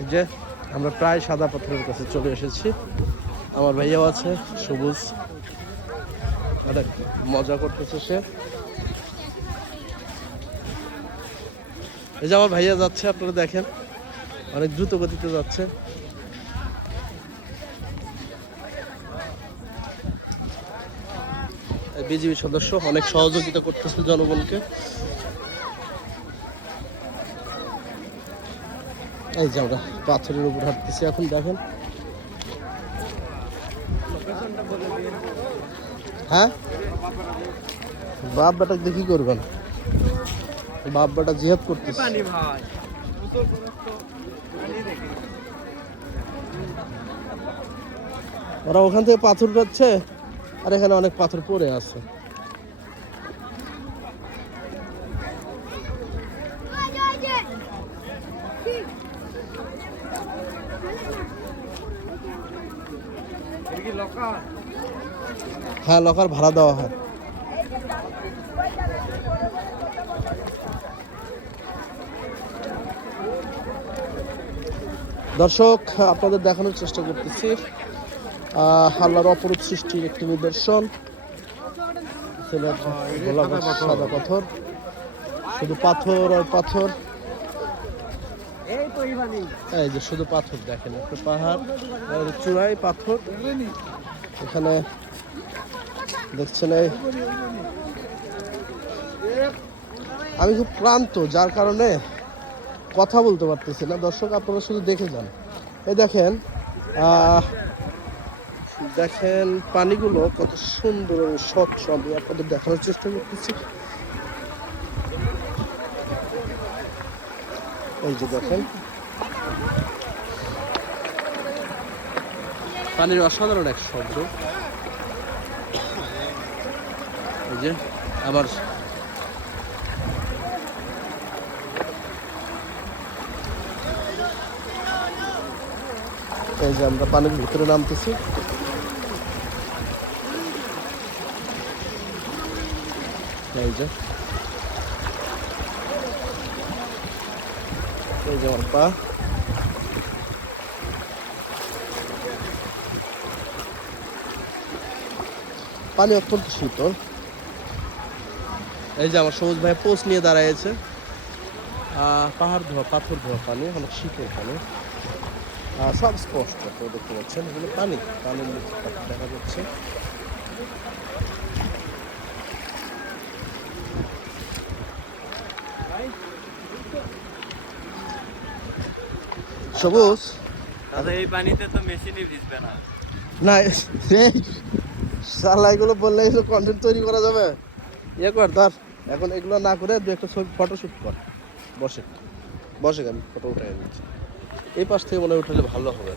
এই যে আমরা প্রায় সাদা পাথরের কাছে চলে এসেছি। আমার ভাইয়াও আছে সবুজ, অনেক মজা করতেছে সে। এই যে আমার ভাইয়া যাচ্ছে, আপনারা দেখেন অনেক দ্রুত গতিতে যাচ্ছে। বিজিবি সদস্য অনেক সহযোগিতা করতেছে জনগণকে। এই যে আমরা পাথরের উপর হাঁটতেছি এখন, দেখেন। হ্যাঁ, বাপ বেটা দেখি করবেন, বাপ বেটা জিহাদ করতেছে। ওরা ওখান থেকে পাথর পাচ্ছে, আর এখানে অনেক পাথর পড়ে আছে। হ্যাঁ, লকার ভাড়া দেওয়া হয়। দর্শক, আপনাদের দেখানোর চেষ্টা করতেছি আল্লাহর অপরূপ সৃষ্টির একটি নিদর্শন। সাদা পাথর, শুধু পাথর আর পাথর। এই যে শুধু পাথর, দেখেন একটা পাহাড়, চূড়ায় পাথর। এখানে দেখছেন আমি খুব ক্লান্ত, যার কারণে কথা বলতে পারতেছি না। দর্শক, আপনারা শুধু দেখে যান। এই দেখেন, দেখেন পানিগুলো কত সুন্দর এবং স্বচ্ছ, আমি আপনাদের দেখানোর চেষ্টা করতেছি। এই যে দেখেন, পানির অসাধারণ এক শব্দ। এই যে আবার এই যে আমরা পানির ভিতরে নামতেছি। এই যে আমার পা। পানি অত্যন্ত শীতল। এই যে আমার সবুজ ভাই পোস্ট নিয়ে দাঁড়াইছে। পাহাড় ধোয়া, পাথর ধোয়া পানি, অনেক শীতল পানি। সব স্পষ্ট আপনারা দেখতে পাচ্ছেন, এগুলো পানি, পানির নিচে দেখা যাচ্ছে। সবুজ, এই পানিতে তো মেশিনই ভিজবে না। না শালা, এগুলো বললে এগুলো কন্টেন্ট তৈরি করা যাবে। ইয়ে কর, ধর এখন এগুলো না করে দু একটা ছবি ফটোশুট কর। বসে বসে আমি ফটো উঠাই নিচ্ছি। এই পাশ থেকে মনে হয় উঠালে ভালো হবে।